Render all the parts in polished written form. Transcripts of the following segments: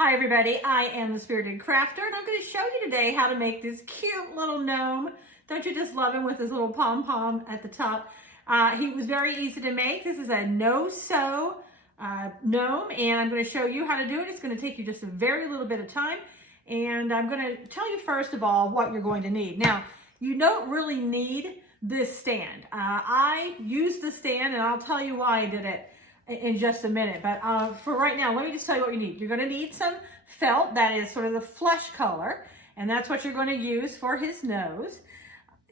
Hi everybody, I am the Spirited Crafter and I'm going to show you today how to make this cute little gnome. Don't you just love him with his little pom-pom at the top? He was very easy to make. This is a no-sew gnome and I'm going to show you how to do it. It's going to take you just a very little bit of time and I'm going to tell you first of all what you're going to need. Now, you don't really need this stand. I used the stand and I'll tell you why I did it in just a minute, but for right now, let me just tell you what you need. You're going to need some felt that is sort of the flesh color, and that's what you're going to use for his nose.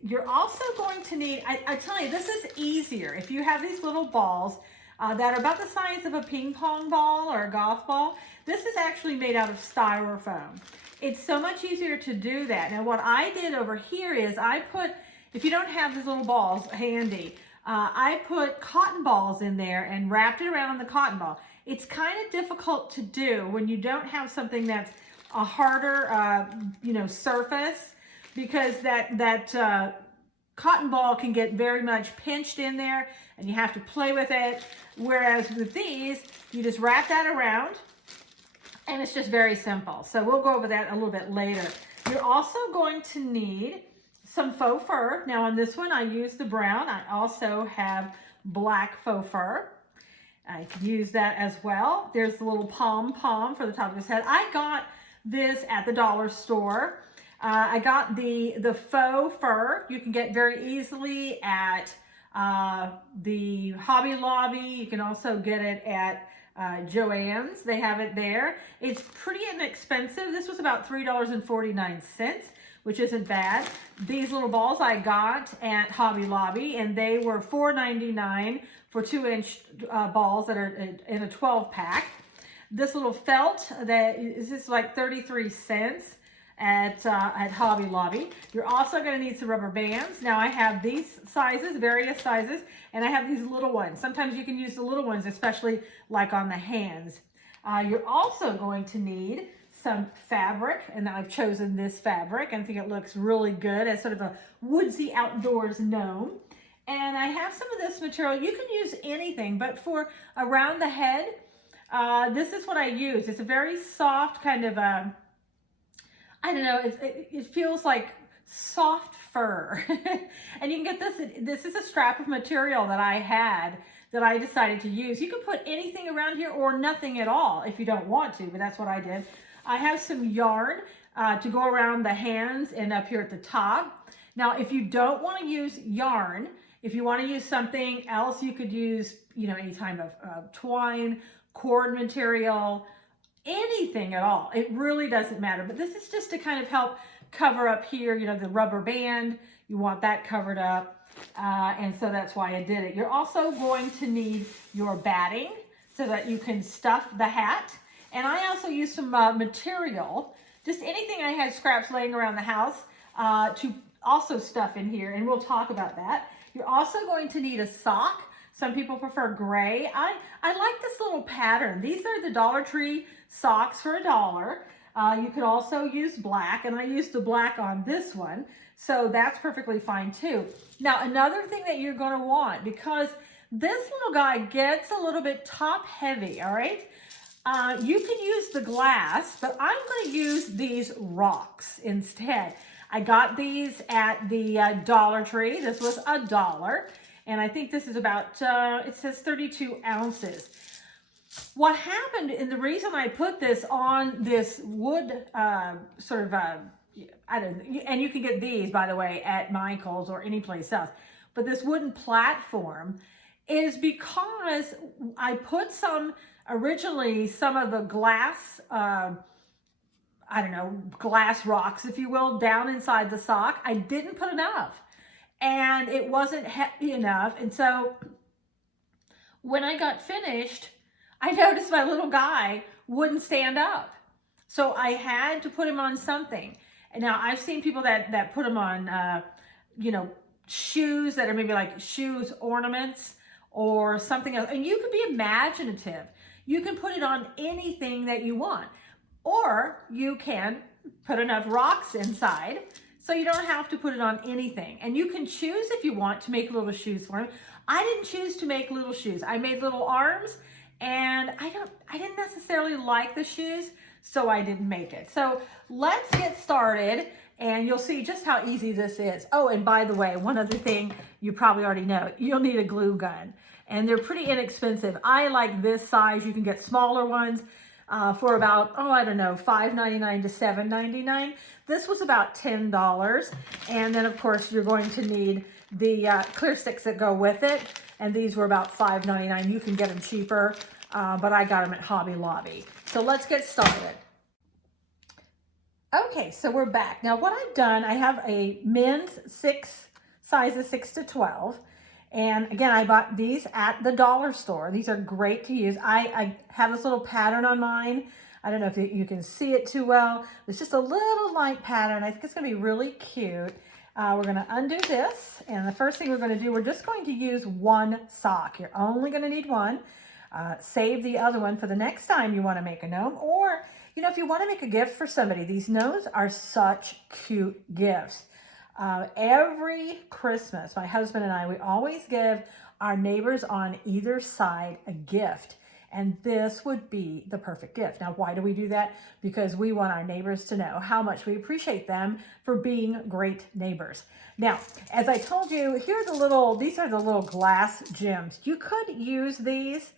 You're also going to need, I tell you, this is easier. If you have these little balls that are about the size of a ping pong ball or a golf ball, this is actually made out of styrofoam. It's so much easier to do that. Now, what I did over here is I put, if you don't have these little balls handy, I put cotton balls in there and wrapped it around the cotton ball. It's kind of difficult to do when you don't have something that's a harder, surface, because that cotton ball can get very much pinched in there and you have to play with it. Whereas with these, you just wrap that around and it's just very simple. So we'll go over that a little bit later. You're also going to need some faux fur. Now on this one, I used the brown. I also have black faux fur. I could use that as well. There's the little pom-pom for the top of his head. I got this at the dollar store. I got the faux fur. You can get very easily at the Hobby Lobby. You can also get it at Joann's. They have it there. It's pretty inexpensive. This was about $3.49. Which isn't bad. These little balls I got at Hobby Lobby, and they were $4.99 for 2-inch balls that are in a 12-pack. This little felt that is just like 33 cents at Hobby Lobby. You're also going to need some rubber bands. Now I have these sizes, various sizes, and I have these little ones. Sometimes you can use the little ones, especially like on the hands. You're also going to need some fabric, and I've chosen this fabric. I think it looks really good as sort of a woodsy outdoors gnome. And I have some of this material. You can use anything, but for around the head, this is what I use. It's a very soft kind of I don't know, it feels like soft fur. And you can get this is a scrap of material that I had that I decided to use. You can put anything around here or nothing at all if you don't want to, but that's what I did. I have some yarn to go around the hands and up here at the top. Now, if you don't want to use yarn, if you want to use something else, you could use, any type of twine, cord material, anything at all. It really doesn't matter. But this is just to kind of help cover up here, the rubber band. You want that covered up. And so that's why I did it. You're also going to need your batting so that you can stuff the hat. And I also used some material, just anything I had scraps laying around the house to also stuff in here, and we'll talk about that. You're also going to need a sock. Some people prefer gray. I like this little pattern. These are the Dollar Tree socks for $1. You could also use black, and I used the black on this one, so that's perfectly fine too. Now, another thing that you're going to want, because this little guy gets a little bit top heavy, all right? You can use the glass, but I'm going to use these rocks instead. I got these at the Dollar Tree. This was $1, and I think this is about, it says 32 ounces. What happened, and the reason I put this on this wood I don't know, and you can get these, by the way, at Michael's or any place else, but this wooden platform is because I put originally some of the glass, glass rocks, if you will, down inside the sock. I didn't put enough and it wasn't heavy enough. And so when I got finished, I noticed my little guy wouldn't stand up. So I had to put him on something. And now I've seen people that put them on, shoes that are maybe like shoes ornaments or something else. And you could be imaginative. You can put it on anything that you want, or you can put enough rocks inside so you don't have to put it on anything. And you can choose if you want to make little shoes for him. I didn't choose to make little shoes. I made little arms, and I didn't necessarily like the shoes, so I didn't make it. So let's get started and you'll see just how easy this is. Oh, and by the way, one other thing you probably already know, you'll need a glue gun. And they're pretty inexpensive. I like this size. You can get smaller ones for about, oh, I don't know, $5.99 to $7.99. This was about $10. And then, of course, you're going to need the clear sticks that go with it. And these were about $5.99. You can get them cheaper, but I got them at Hobby Lobby. So let's get started. Okay, so we're back. Now what I've done, I have a men's sizes 6 to 12. And again, I bought these at the dollar store. These are great to use. I have this little pattern on mine. I don't know if you can see it too well. It's just a little light pattern. I think it's gonna be really cute. We're gonna undo this. And the first thing we're gonna do, we're just going to use one sock. You're only gonna need one. Save the other one for the next time you wanna make a gnome. Or, you know, if you wanna make a gift for somebody, these gnomes are such cute gifts. Every Christmas, my husband and I, we always give our neighbors on either side a gift. And this would be the perfect gift. Now, why do we do that? Because we want our neighbors to know how much we appreciate them for being great neighbors. Now, as I told you, these are the little glass gems. You could use these.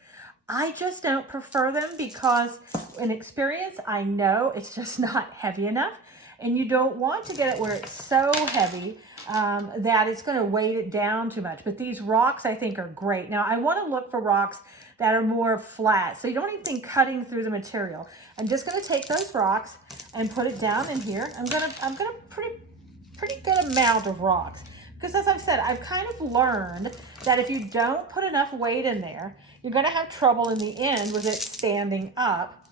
I just don't prefer them because in experience, I know it's just not heavy enough. And you don't want to get it where it's so heavy that it's going to weight it down too much. But these rocks, I think, are great. Now, I want to look for rocks that are more flat, so you don't need anything cutting through the material. I'm just going to take those rocks and put it down in here. I'm gonna pretty good amount of rocks, because as I've said, I've kind of learned that if you don't put enough weight in there, you're going to have trouble in the end with it standing up.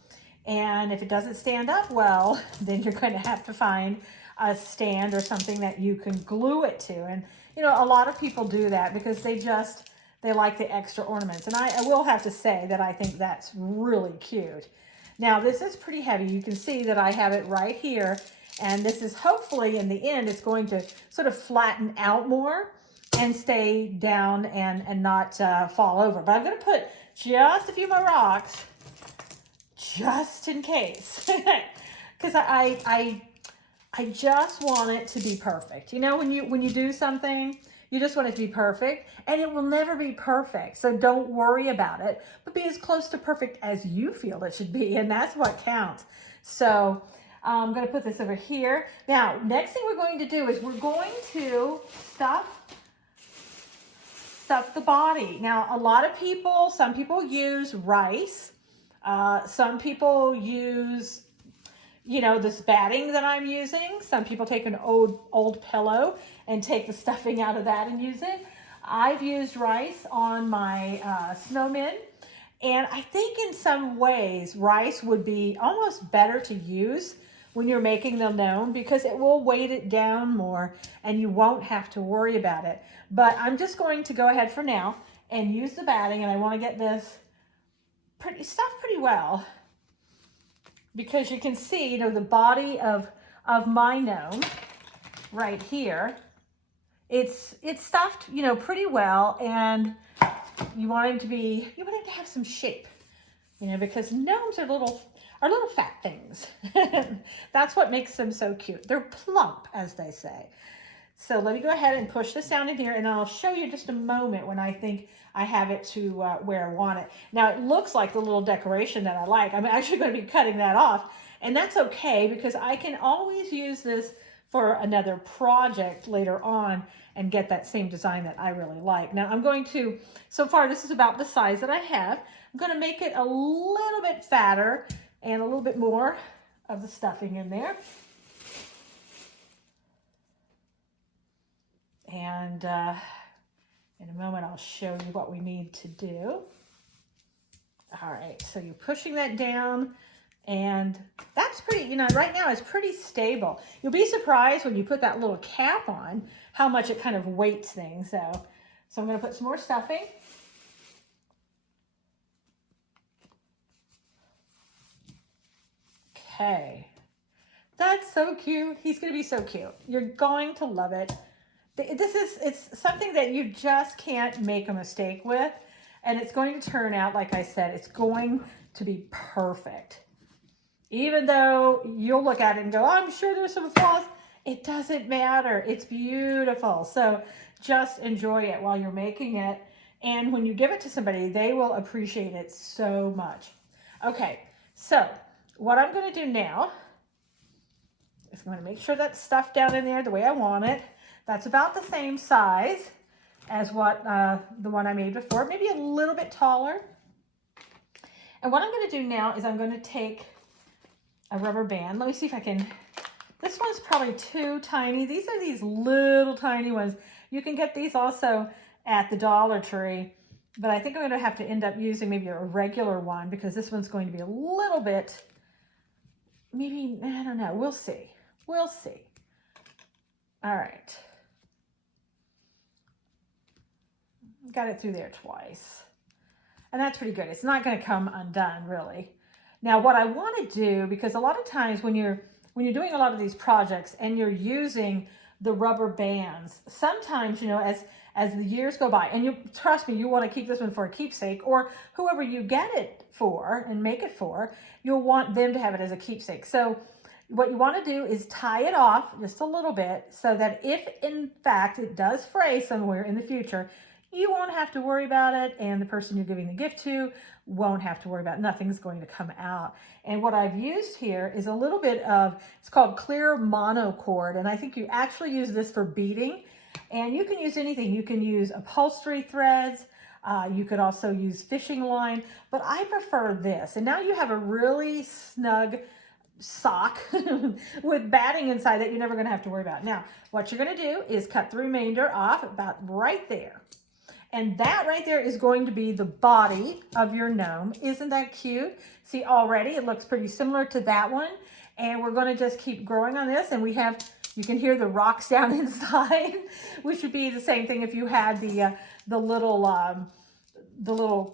And if it doesn't stand up well, then you're going to have to find a stand or something that you can glue it to. And, you know, a lot of people do that because they like the extra ornaments. And I will have to say that I think that's really cute. Now, this is pretty heavy. You can see that I have it right here. And this is hopefully, in the end, it's going to sort of flatten out more and stay down and not fall over. But I'm going to put just a few more rocks just in case, because I just want it to be perfect. You know, when you do something, you just want it to be perfect, and it will never be perfect. So don't worry about it, but be as close to perfect as you feel it should be, and that's what counts. So I'm going to put this over here. Now, next thing we're going to do is we're going to stuff the body. Now, some people use rice. Some people use, you know, this batting that I'm using. Some people take an old pillow and take the stuffing out of that and use it. I've used rice on my snowmen. And I think in some ways, rice would be almost better to use when you're making the gnome because it will weight it down more and you won't have to worry about it. But I'm just going to go ahead for now and use the batting, and I want to get this stuffed pretty well, because you can see, you know, the body of my gnome right here, it's stuffed, you know, pretty well, and you want him to have some shape, you know, because gnomes are little fat things. That's what makes them so cute. They're plump, as they say. So let me go ahead and push this down in here, and I'll show you just a moment when I think I have it to where I want it. Now, it looks like the little decoration that I like. I'm actually going to be cutting that off, and that's okay because I can always use this for another project later on and get that same design that I really like. Now, I'm going to, so far this is about the size that I have. I'm going to make it a little bit fatter and a little bit more of the stuffing in there. And in a moment, I'll show you what we need to do. All right, so you're pushing that down, and that's pretty, you know, right now it's pretty stable. You'll be surprised when you put that little cap on how much it kind of weights things. So I'm going to put some more stuffing. Okay, that's so cute. He's going to be so cute. You're going to love it. It's something that you just can't make a mistake with, and it's going to turn out, like I said, it's going to be perfect. Even though you'll look at it and go, oh, I'm sure there's some flaws. It doesn't matter. It's beautiful. So just enjoy it while you're making it. And when you give it to somebody, they will appreciate it so much. Okay, so what I'm going to do now is I'm going to make sure that's stuffed down in there the way I want it. That's about the same size as what the one I made before, maybe a little bit taller. And what I'm going to do now is I'm going to take a rubber band. Let me see if I can. This one's probably too tiny. These are these little tiny ones. You can get these also at the Dollar Tree, but I think I'm going to have to end up using maybe a regular one because this one's going to be a little bit, maybe, I don't know. We'll see. We'll see. All right. Got it through there twice. And that's pretty good. It's not going to come undone, really. Now, what I want to do, because a lot of times when you're doing a lot of these projects and you're using the rubber bands, sometimes, you know, as the years go by, and you trust me, you want to keep this one for a keepsake, or whoever you get it for and make it for, you'll want them to have it as a keepsake. So what you want to do is tie it off just a little bit so that if in fact it does fray somewhere in the future, you won't have to worry about it, and the person you're giving the gift to won't have to worry about it. Nothing's going to come out. And what I've used here is a little bit of, it's called clear monocord, and I think you actually use this for beading, and you can use anything. You can use upholstery threads, you could also use fishing line, but I prefer this. And now you have a really snug sock with batting inside that you're never going to have to worry about. Now, what you're going to do is cut the remainder off about right there. And that right there is going to be the body of your gnome. Isn't that cute? See, already it looks pretty similar to that one. And we're going to just keep growing on this. And we have, you can hear the rocks down inside, which would be the same thing if you had the little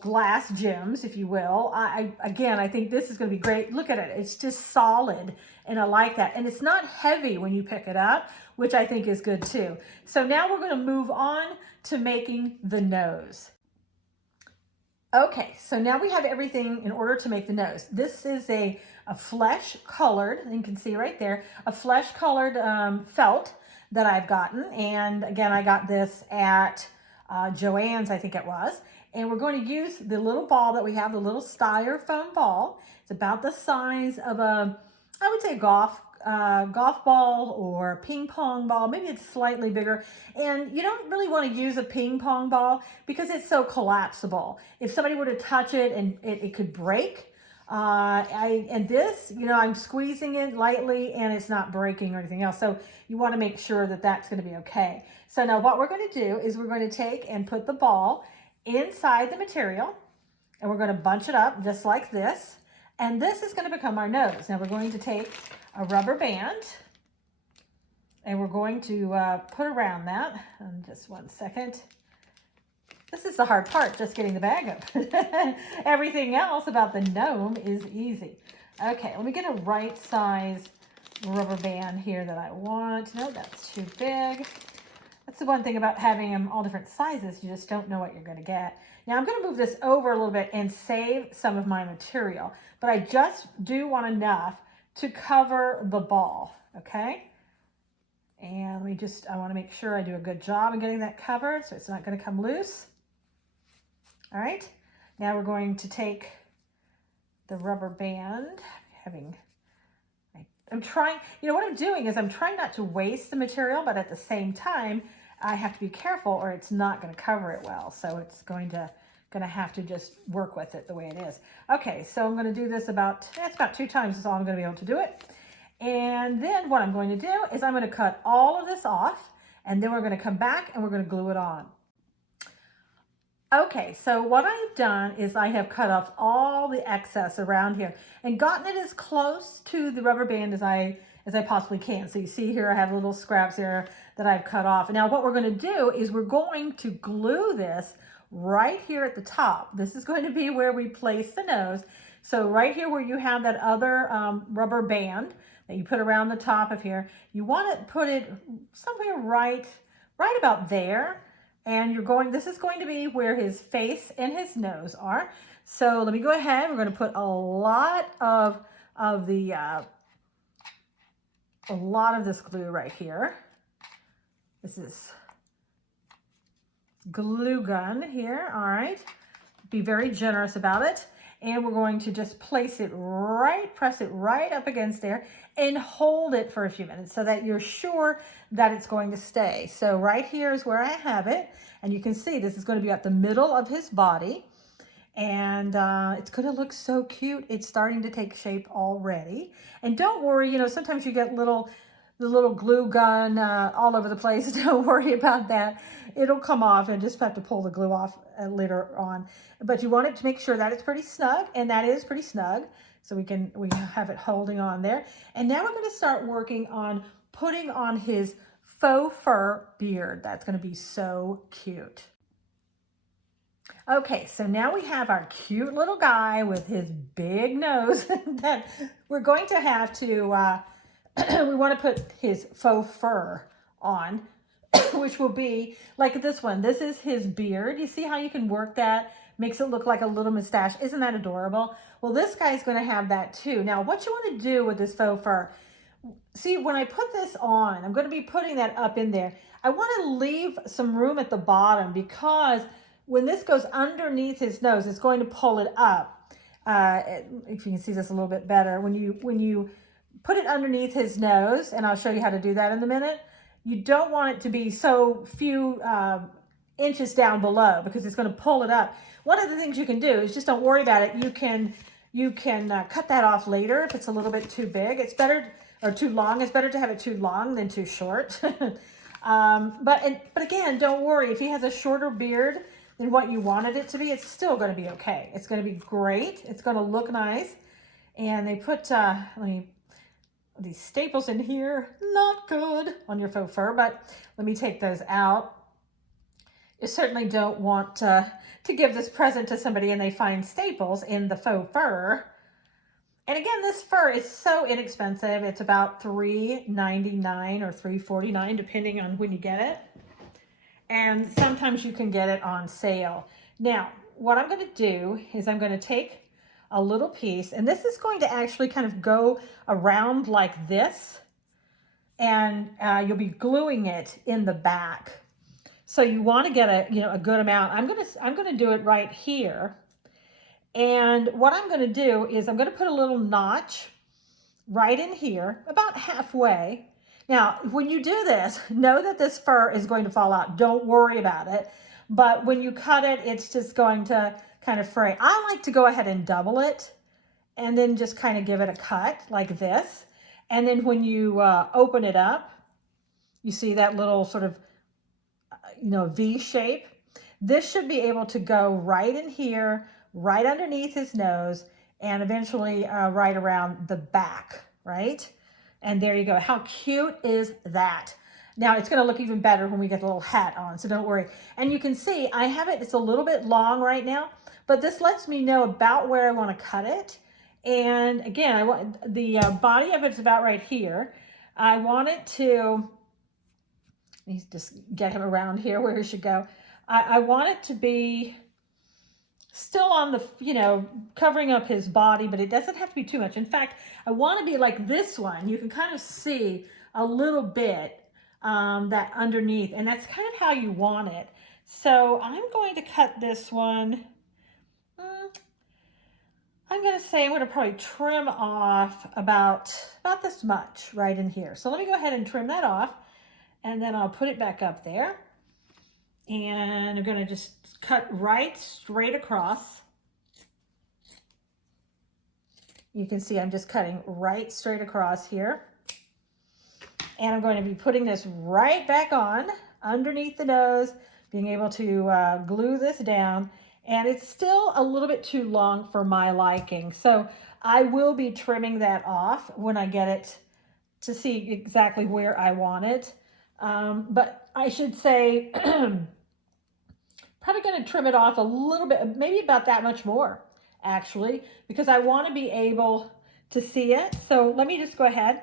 glass gems, if you will. Again, I think this is going to be great. Look at it. It's just solid, and I like that. And it's not heavy when you pick it up, which I think is good too. So now we're going to move on to making the nose. Okay, so now we have everything in order to make the nose. This is a flesh colored, you can see right there, a flesh colored felt that I've gotten. And again, I got this at Joann's, I think it was. And we're going to use the little ball that we have, the little styrofoam ball. It's about the size of a, I would say golf ball or ping pong ball. Maybe it's slightly bigger. And you don't really want to use a ping pong ball because it's so collapsible. If somebody were to touch it, and it could break. And this, you know, I'm squeezing it lightly and it's not breaking or anything else. So you want to make sure that that's going to be okay. So now what we're going to do is we're going to take and put the ball inside the material, and we're going to bunch it up just like this. And this is going to become our nose. Now we're going to take a rubber band and we're going to put around that. Just one second. This is the hard part, just getting the bag up. Everything else about the gnome is easy. Okay, let me get a right size rubber band here that I want. No, that's too big. That's the one thing about having them all different sizes. You just don't know what you're going to get. Now I'm going to move this over a little bit and save some of my material, but I just do want enough to cover the ball, okay? And I want to make sure I do a good job of getting that covered so it's not going to come loose. All right, now we're going to take the rubber band, I'm trying, you know what I'm doing is I'm trying not to waste the material, but at the same time, I have to be careful or it's not going to cover it well. So it's going to have to just work with it the way it is. Okay, so I'm going to do this about 2 times is all I'm going to be able to do it. And then what I'm going to do is I'm going to cut all of this off, and then we're going to come back and we're going to glue it on. Okay, so what I've done is I have cut off all the excess around here and gotten it as close to the rubber band as I possibly can. So you see here I have little scraps here that I've cut off. And now what we're going to do is we're going to glue this right here at the top. This is going to be where we place the nose. So right here where you have that other rubber band that you put around the top of here, you want to put it somewhere right about there. And this is going to be where his face and his nose are. So let me go ahead. We're going to put a lot of of the, a lot of this glue right here. This is glue gun here, all right. Be very generous about it. And we're going to just place it right, press it right up against there and hold it for a few minutes so that you're sure that it's going to stay. So right here is where I have it. And you can see this is going to be at the middle of his body. And it's going to look so cute. It's starting to take shape already. And don't worry, you know, sometimes you get the little glue gun all over the place. Don't worry about that. It'll come off and just have to pull the glue off later on. But you want it to make sure that it's pretty snug, and that is pretty snug. So we have it holding on there. And now we're going to start working on putting on his faux fur beard. That's going to be so cute. Okay, so now we have our cute little guy with his big nose that we're going to have to, we want to put his faux fur on, which will be like this one. This is his beard. You see how you can work that? Makes it look like a little mustache. Isn't that adorable? Well, this guy's going to have that too. Now, what you want to do with this faux fur, see, when I put this on, I'm going to be putting that up in there. I want to leave some room at the bottom because when this goes underneath his nose, it's going to pull it up. If you can see this a little bit better, when you put it underneath his nose, and I'll show you how to do that in a minute, you don't want it to be so few inches down below because it's going to pull it up. One of the things you can do is just don't worry about it. You can cut that off later if it's a little bit too big. It's better, or too long. It's better to have it too long than too short. But again, don't worry. If he has a shorter beard than what you wanted it to be, it's still going to be okay. It's going to be great. It's going to look nice. And they put these staples in here, not good on your faux fur, but let me take those out. You certainly don't want to give this present to somebody and they find staples in the faux fur. And again, this fur is so inexpensive. It's about $3.99 or $3.49, depending on when you get it. And sometimes you can get it on sale. Now, what I'm going to do is I'm going to take a little piece, and this is going to actually kind of go around like this, and you'll be gluing it in the back. So you want to get a good amount. I'm going to do it right here. And what I'm going to do is I'm going to put a little notch right in here, about halfway. Now, when you do this, know that this fur is going to fall out. Don't worry about it. But when you cut it, it's just going to kind of fray. I like to go ahead and double it and then just kind of give it a cut like this. And then when you open it up, you see that little sort of, V shape. This should be able to go right in here, right underneath his nose, and eventually right around the back, right? And there you go. How cute is that? Now it's going to look even better when we get the little hat on, so don't worry. And you can see I have it, it's a little bit long right now, but this lets me know about where I want to cut it. And again, I want the body of it's about right here. I want it to, let me just get him around here where he should go. I want it to be still on the, covering up his body, but it doesn't have to be too much. In fact, I want to be like this one. You can kind of see a little bit that underneath, and that's kind of how you want it. So I'm going to cut this one. I'm going to say I'm going to probably trim off about this much right in here. So let me go ahead and trim that off, and then I'll put it back up there. And I'm going to just cut right straight across. You can see I'm just cutting right straight across here. And I'm going to be putting this right back on underneath the nose, being able to glue this down. And it's still a little bit too long for my liking. So I will be trimming that off when I get it to see exactly where I want it. But I should say, probably going to trim it off a little bit, maybe about that much more, actually, because I want to be able to see it. So let me just go ahead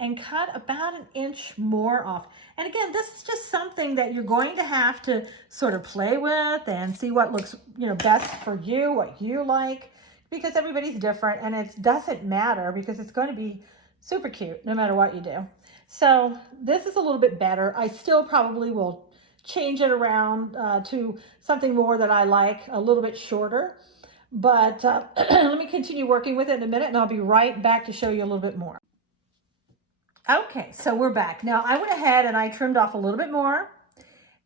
and cut about 1 inch more off. And again, this is just something that you're going to have to sort of play with and see what looks, best for you, what you like. because everybody's different, and it doesn't matter because it's going to be super cute no matter what you do. So this is a little bit better. I still probably will change it around to something more that I like, a little bit shorter. But let me continue working with it in a minute, and I'll be right back to show you a little bit more. Okay, so we're back. Now I went ahead and I trimmed off a little bit more.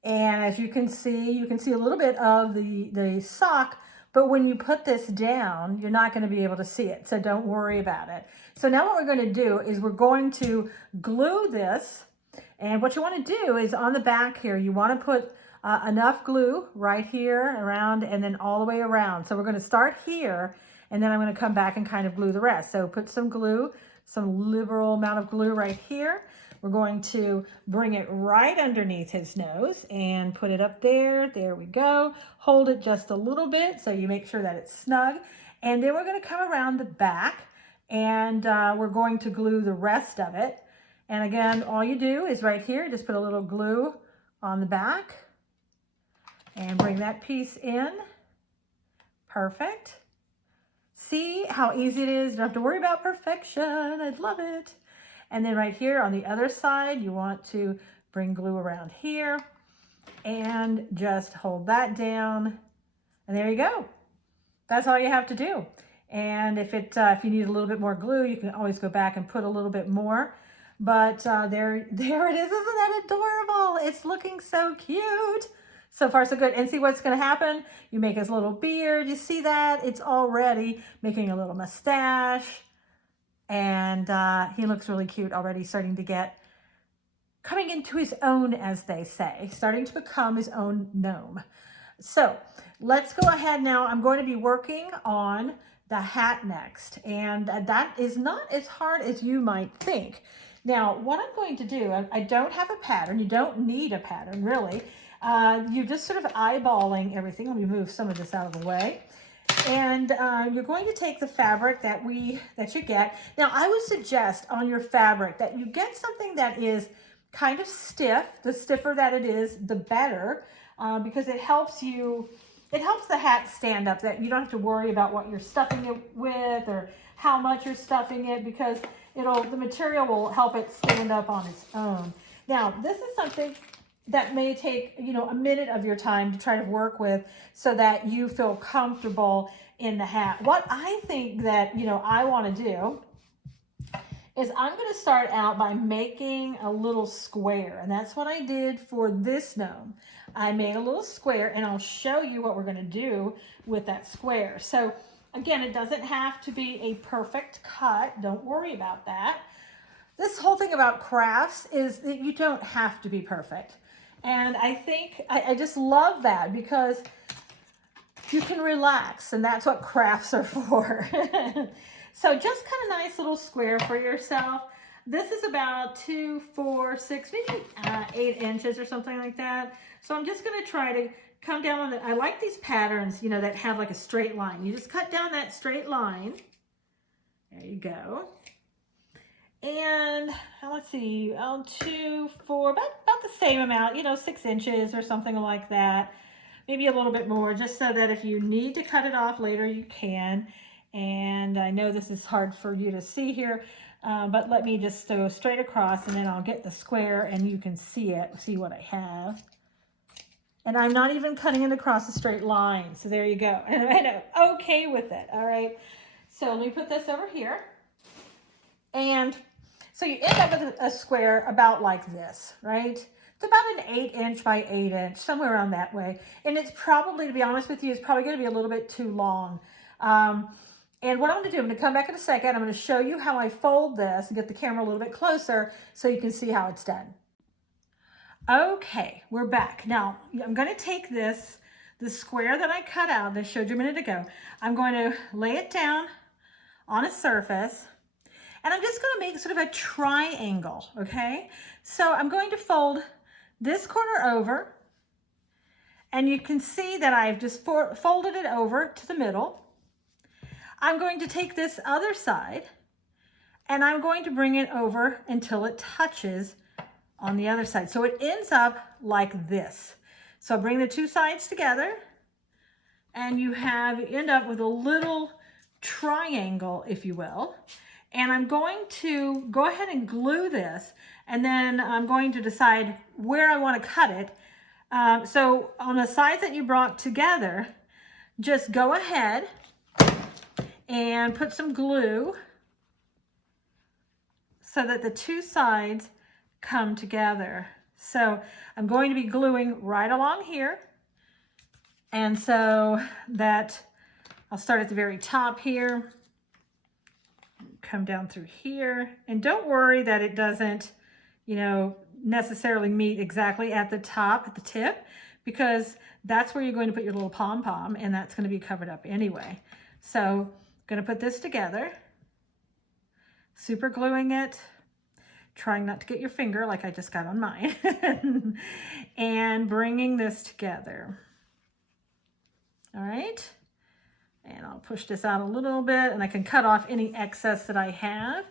And as you can see a little bit of the sock, but when you put this down, you're not going to be able to see it. So don't worry about it. So now what we're going to do is we're going to glue this. And what you want to do is on the back here, you want to put enough glue right here around and then all the way around. So we're going to start here, and then I'm going to come back and kind of glue the rest. So put some glue, some liberal amount of glue right here. We're going to bring it right underneath his nose and put it up there. There we go. Hold it just a little bit so you make sure that it's snug. And then we're going to come around the back, and we're going to glue the rest of it. And again, all you do is right here, just put a little glue on the back and bring that piece in. Perfect. See how easy it is? You don't have to worry about perfection. I love it. And then right here on the other side, you want to bring glue around here and just hold that down. And there you go. That's all you have to do. And if you need a little bit more glue, you can always go back and put a little bit more. But there it is. Isn't that adorable? It's looking so cute. So far, so good. And see what's going to happen? You make his little beard. You see that? It's already making a little mustache. And he looks really cute already, starting to get, coming into his own, as they say, starting to become his own gnome. So let's go ahead now. I'm going to be working on the hat next, and that is not as hard as you might think. Now, what I'm going to do, I don't have a pattern. You don't need a pattern, really. You're just sort of eyeballing everything. Let me move some of this out of the way. And you're going to take the fabric that you get. Now, I would suggest on your fabric that you get something that is kind of stiff. The stiffer that it is, the better, because it helps the hat stand up, that you don't have to worry about what you're stuffing it with or how much you're stuffing it, because the material will help it stand up on its own. Now, this is something that may take, a minute of your time to try to work with so that you feel comfortable in the hat. What I think that, I want to do is I'm going to start out by making a little square. And that's what I did for this gnome. I made a little square, and I'll show you what we're going to do with that square. So again, it doesn't have to be a perfect cut. Don't worry about that. This whole thing about crafts is that you don't have to be perfect. And I think, I just love that, because you can relax, and that's what crafts are for. So just kind of nice little square for yourself. This is about 2, 4, 6, maybe 8 inches or something like that. So I'm just going to try to come down on it. I like these patterns, that have like a straight line. You just cut down that straight line. There you go. And let's see, 2, 4, about the same amount, 6 inches or something like that. Maybe a little bit more, just so that if you need to cut it off later, you can. And I know this is hard for you to see here, but let me just go straight across, and then I'll get the square and you can see it, see what I have. And I'm not even cutting it across a straight line. So there you go. And I'm okay with it. All right. So let me put this over here. And so you end up with a square about like this, right? It's about an 8 inch by 8 inch, somewhere around that way. And it's probably, to be honest with you, it's probably going to be a little bit too long. And what I'm going to do, I'm going to come back in a second. I'm going to show you how I fold this and get the camera a little bit closer so you can see how it's done. Okay, we're back. Now, I'm going to take the square that I cut out, that I showed you a minute ago. I'm going to lay it down on a surface. And I'm just going to make sort of a triangle, okay? So I'm going to fold this corner over, and you can see that I've just folded it over to the middle. I'm going to take this other side, and I'm going to bring it over until it touches on the other side. So it ends up like this. So bring the two sides together, and you end up with a little triangle, if you will. And I'm going to go ahead and glue this, and then I'm going to decide where I want to cut it. So on the sides that you brought together, just go ahead and put some glue so that the two sides come together. So I'm going to be gluing right along here. And so that I'll start at the very top here, come down through here, and don't worry that it doesn't, you know, necessarily meet exactly at the top, at the tip, because that's where you're going to put your little pom-pom, and that's going to be covered up anyway. So I'm going to put this together, super gluing it, trying not to get your finger like I just got on mine, and bringing this together. All right. And I'll push this out a little bit, and I can cut off any excess that I have.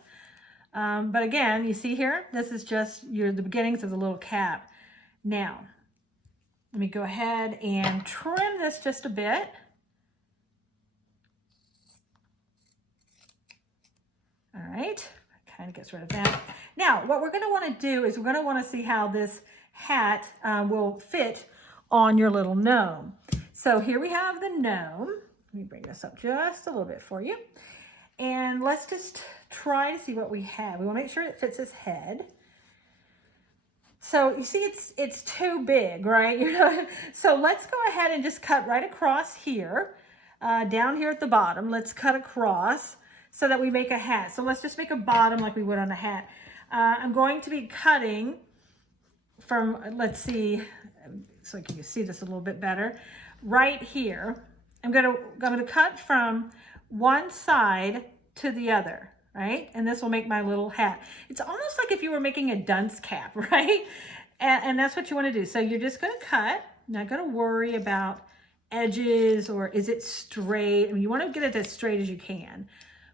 But again, you see here, this is just the beginnings of the little cap. Now, let me go ahead and trim this just a bit. All right, kind of gets rid of that. Now, what we're going to want to do is we're going to want to see how this hat will fit on your little gnome. So here we have the gnome. Let me bring this up just a little bit for you. And let's just try to see what we have. We want to make sure it fits his head. So you see it's too big, right? So let's go ahead and just cut right across here, down here at the bottom. Let's cut across so that we make a hat. So let's just make a bottom like we would on a hat. I'm going to be cutting from, let's see, so you can see this a little bit better. Right here, I'm gonna cut from one side to the other, right? And this will make my little hat. It's almost like if you were making a dunce cap, right? And that's what you want to do. So you're just gonna cut, not gonna worry about edges or is it straight. I mean, you want to get it as straight as you can,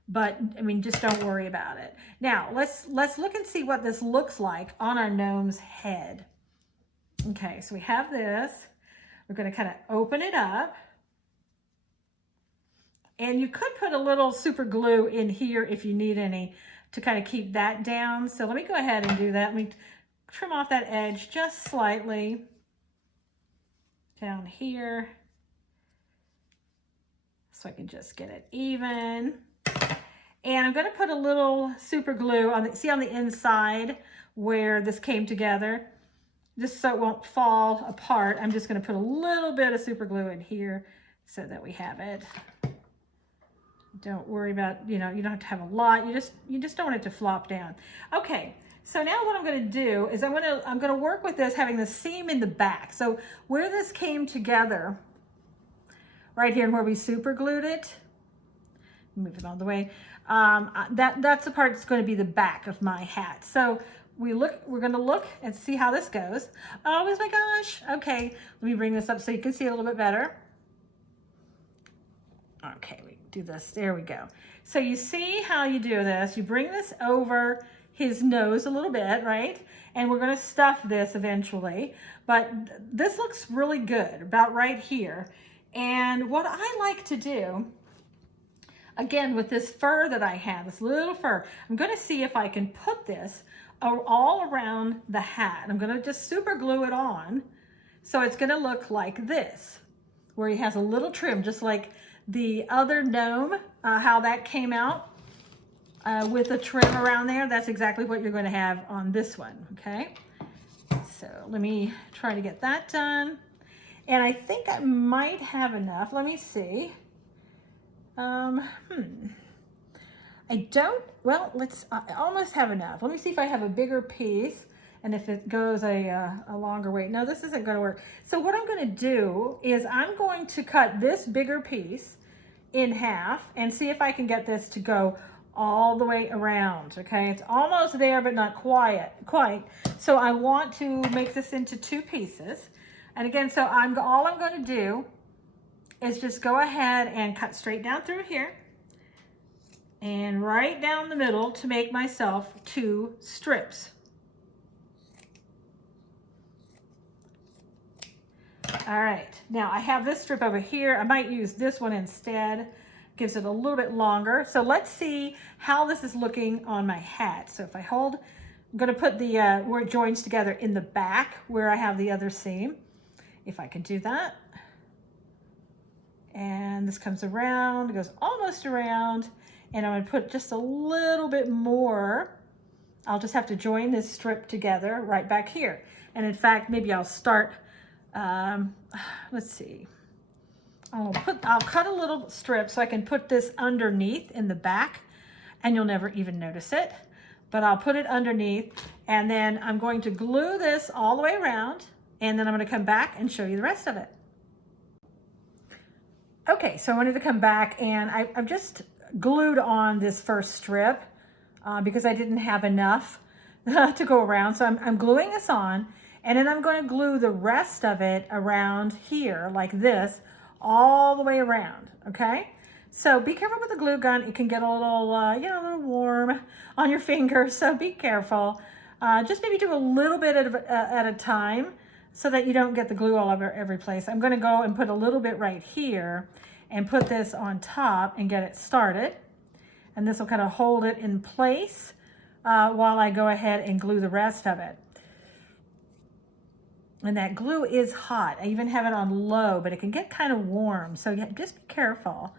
but I mean, just don't worry about it. Now let's look and see what this looks like on our gnome's head. Okay, so we have this. We're going to kind of open it up. And you could put a little super glue in here if you need any to kind of keep that down. So let me go ahead and do that. Let me trim off that edge just slightly down here so I can just get it even. And I'm going to put a little super glue on the, see on the inside where this came together, just so it won't fall apart. I'm just going to put a little bit of super glue in here so that we have it. Don't worry about, you know, you don't have to have a lot. You just don't want it to flop down. Okay, so now what I'm going to do is I'm going to work with this having the seam in the back. So where this came together, right here and where we super glued it, move it all the way. That's the part that's going to be the back of my hat. So we're going to look and see how this goes. Oh my gosh. Okay, let me bring this up so you can see it a little bit better. Okay, we do this. There we go. So you see how you do this. You bring this over his nose a little bit, right? And we're going to stuff this eventually. But this looks really good, about right here. And what I like to do, again, with this fur that I have, this little fur, I'm going to see if I can put this all around the hat. I'm going to just super glue it on. So it's going to look like this, where he has a little trim, just like the other gnome, how that came out with a trim around there. That's exactly what you're going to have on this one, okay? So let me try to get that done. And I think I might have enough. Let me see. I don't, well, I almost have enough. Let me see if I have a bigger piece and if it goes a longer way. No, this isn't going to work. So what I'm going to do is I'm going to cut this bigger piece in half and see if I can get this to go all the way around, okay? It's almost there, but not quite. So I want to make this into two pieces. And again, so all I'm going to do is just go ahead and cut straight down through here and right down the middle to make myself two strips. All right, now I have this strip over here. I might use this one instead. gives it a little bit longer. So let's see how this is looking on my hat. So if I hold, I'm going to put the where it joins together in the back where I have the other seam. If I can do that. And this comes around, it goes almost around, and I'm going to put just a little bit more. I'll just have to join this strip together right back here. And in fact, maybe I'll start, let's see. I'll cut a little strip so I can put this underneath in the back, and you'll never even notice it. But I'll put it underneath, and then I'm going to glue this all the way around, and then I'm going to come back and show you the rest of it. Okay, so I wanted to come back, and I've just glued on this first strip because I didn't have enough to go around. So I'm gluing this on, and then I'm going to glue the rest of it around here like this, all the way around, okay? So be careful with the glue gun. It can get a little, you know, a little warm on your fingers, so be careful. Just maybe do a little bit at a time so that you don't get the glue all over every place. I'm gonna go and put a little bit right here and put this on top and get it started. And this will kind of hold it in place while I go ahead and glue the rest of it. And that glue is hot. I even have it on low, but it can get kind of warm. So yeah, just be careful.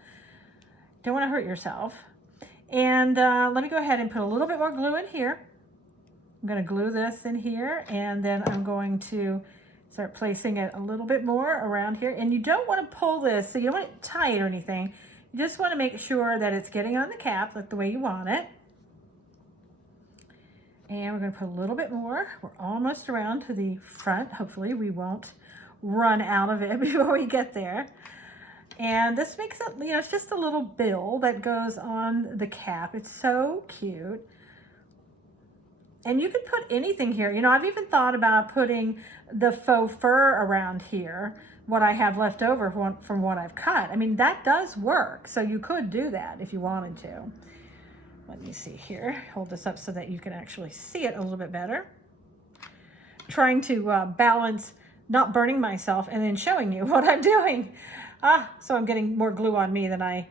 Don't want to hurt yourself. And let me go ahead and put a little bit more glue in here. I'm going to glue this in here, and then I'm going to start placing it a little bit more around here. And you don't want to pull this, so you don't want it tight or anything. You just want to make sure that it's getting on the cap like the way you want it. And we're going to put a little bit more. We're almost around to the front. Hopefully we won't run out of it before we get there. And this makes it, you know, it's just a little bill that goes on the cap. It's so cute. And you could put anything here. You know, I've even thought about putting the faux fur around here, what I have left over from what I've cut. I mean, that does work. So you could do that if you wanted to. Let me see here. Hold this up so that you can actually see it a little bit better. Trying to balance not burning myself and then showing you what I'm doing. So I'm getting more glue on me than I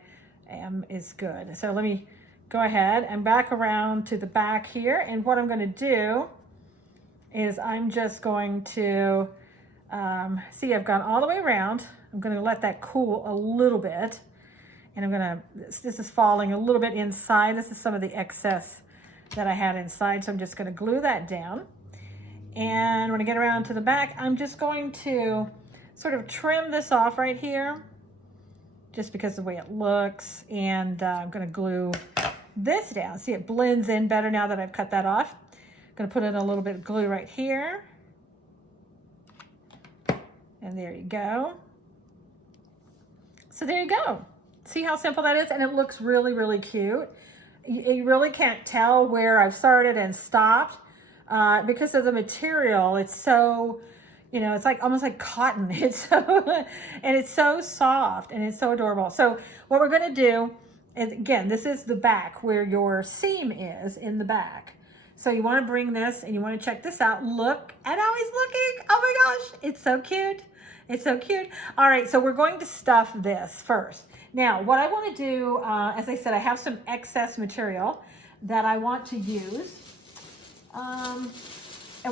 am is good. So let me go ahead and back around to the back here. And what I'm going to do is I'm just going to, see, I've gone all the way around. I'm going to let that cool a little bit. And I'm gonna, this is falling a little bit inside. This is some of the excess that I had inside. So I'm just gonna glue that down. And when I get around to the back, I'm just going to sort of trim this off right here, just because of the way it looks. And I'm gonna glue this down. See, it blends in better now that I've cut that off. I'm gonna put in a little bit of glue right here. And there you go. So there you go. See how simple that is? And it looks really, really cute. You really can't tell where I've started and stopped because of the material. It's so, you know, it's like almost like cotton. It's so, and it's so soft and it's so adorable. So what we're going to do is, again, this is the back where your seam is in the back. So you want to bring this and you want to check this out. Look at how he's looking. Oh my gosh, it's so cute. It's so cute. All right, so we're going to stuff this first. Now, what I want to do, as I said, I have some excess material that I want to use. And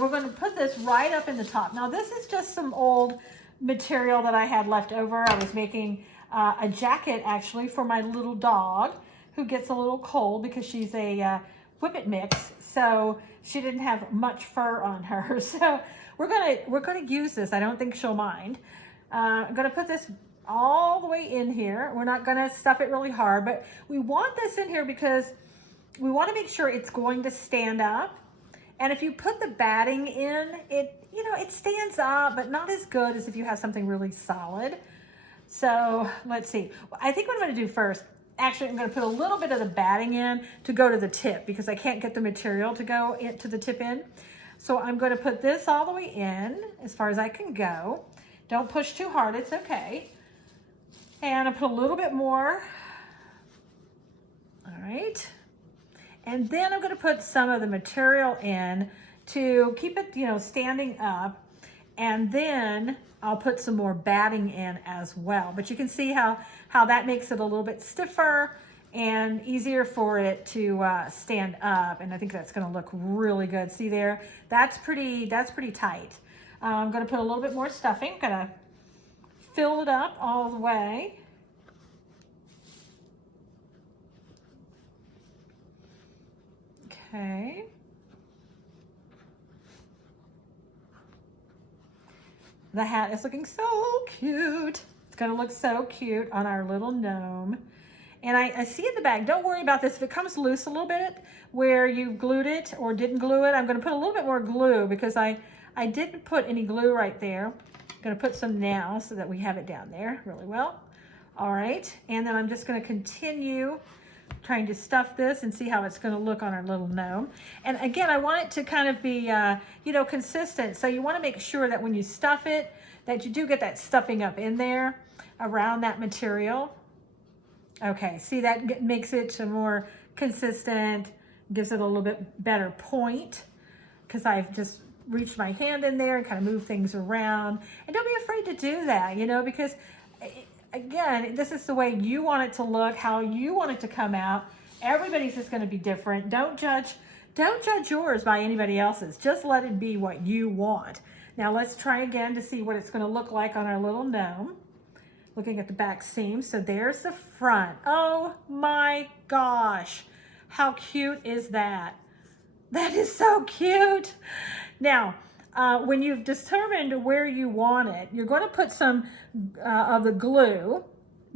we're going to put this right up in the top. Now, this is just some old material that I had left over. I was making a jacket, actually, for my little dog who gets a little cold because she's a Whippet mix. So she didn't have much fur on her. So we're gonna use this. I don't think she'll mind. I'm gonna put this all the way in here. We're not gonna stuff it really hard, but we want this in here because we want to make sure it's going to stand up. And if you put the batting in, it, you know, it stands up, but not as good as if you have something really solid. So let's see. I think what I'm going to do first, actually, I'm going to put a little bit of the batting in to go to the tip because I can't get the material to go to the tip in. So I'm going to put this all the way in as far as I can go. Don't push too hard, it's okay. And I put a little bit more. All right. And then I'm going to put some of the material in to keep it, you know, standing up. And then I'll put some more batting in as well. But you can see how that makes it a little bit stiffer and easier for it to stand up. And I think that's gonna look really good. See there? That's pretty tight. I'm gonna put a little bit more stuffing. Gonna fill it up all the way. Okay. The hat is looking so cute. It's gonna look so cute on our little gnome. And I see in the bag, don't worry about this. If it comes loose a little bit where you glued it or didn't glue it, I'm gonna put a little bit more glue because I didn't put any glue right there. I'm gonna put some now so that we have it down there really well. All right, and then I'm just gonna continue trying to stuff this and see how it's going to look on our little gnome. And again, I want it to kind of be, you know, consistent. So you want to make sure that when you stuff it, that you do get that stuffing up in there around that material. Okay, see, that makes it more consistent, gives it a little bit better point because I've just reached my hand in there and kind of move things around. And don't be afraid to do that, you know, because again, this is the way you want it to look, how you want it to come out. Everybody's just going to be different. Don't judge yours by anybody else's. Just let it be what you want. Now let's try again to see what it's going to look like on our little gnome. Looking at the back seam. So there's the front. Oh my gosh. How cute is that? That is so cute. Now, when you've determined where you want it, you're going to put some of the glue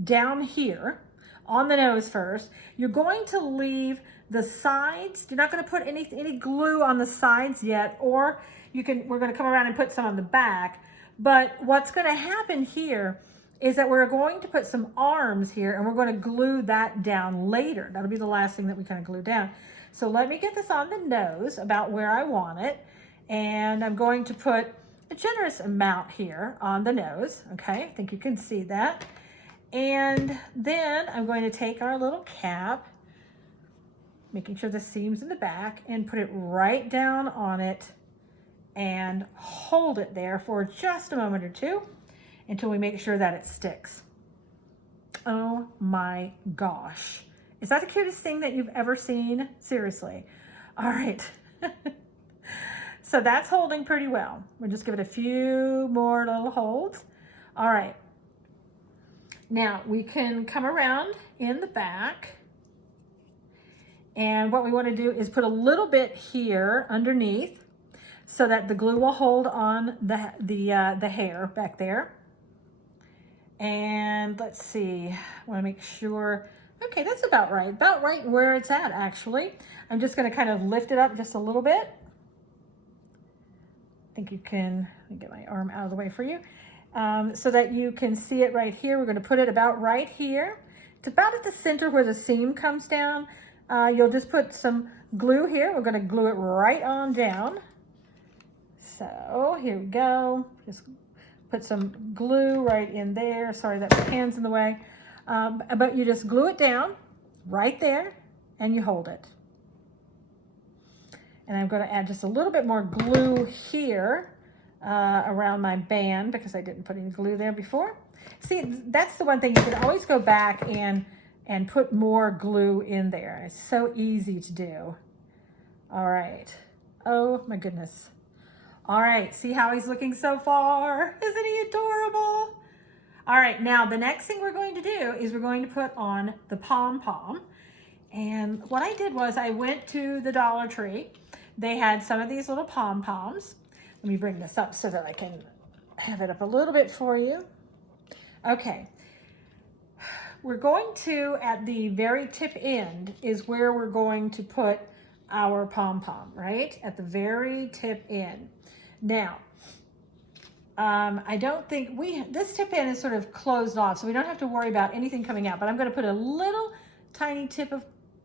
down here on the nose first. You're going to leave the sides. You're not going to put any glue on the sides yet, or we're going to come around and put some on the back. But what's going to happen here is that we're going to put some arms here and we're going to glue that down later. That'll be the last thing that we kind of glue down. So let me get this on the nose about where I want it. And I'm going to put a generous amount here on the nose. Okay, I think you can see that. And then I'm going to take our little cap, making sure the seam's in the back, and put it right down on it and hold it there for just a moment or two until we make sure that it sticks. Oh my gosh. Is that the cutest thing that you've ever seen? Seriously. All right. So that's holding pretty well. We'll just give it a few more little holds. All right. Now we can come around in the back. And what we want to do is put a little bit here underneath so that the glue will hold on the hair back there. And let's see, I want to make sure. Okay, that's about right where it's at actually. I'm just going to kind of lift it up just a little bit. I think you can, let me get my arm out of the way for you, so that you can see it right here. We're going to put it about right here. It's about at the center where the seam comes down. You'll just put some glue here. We're going to glue it right on down. So here we go. Just put some glue right in there. Sorry that my hand's in the way. But you just glue it down right there and you hold it. And I'm going to add just a little bit more glue here around my band because I didn't put any glue there before. See, that's the one thing. You can always go back and put more glue in there. It's so easy to do. All right. Oh my goodness. All right. See how he's looking so far? Isn't he adorable? All right. Now the next thing we're going to do is we're going to put on the pom-pom. And what I did was I went to the Dollar Tree. They had some of these little pom-poms. Let me bring this up so that I can have it up a little bit for you. Okay. We're going to, at the very tip end, is where we're going to put our pom-pom, right? At the very tip end. Now, I don't think this tip end is sort of closed off, so we don't have to worry about anything coming out, but I'm going to put a little tiny tip of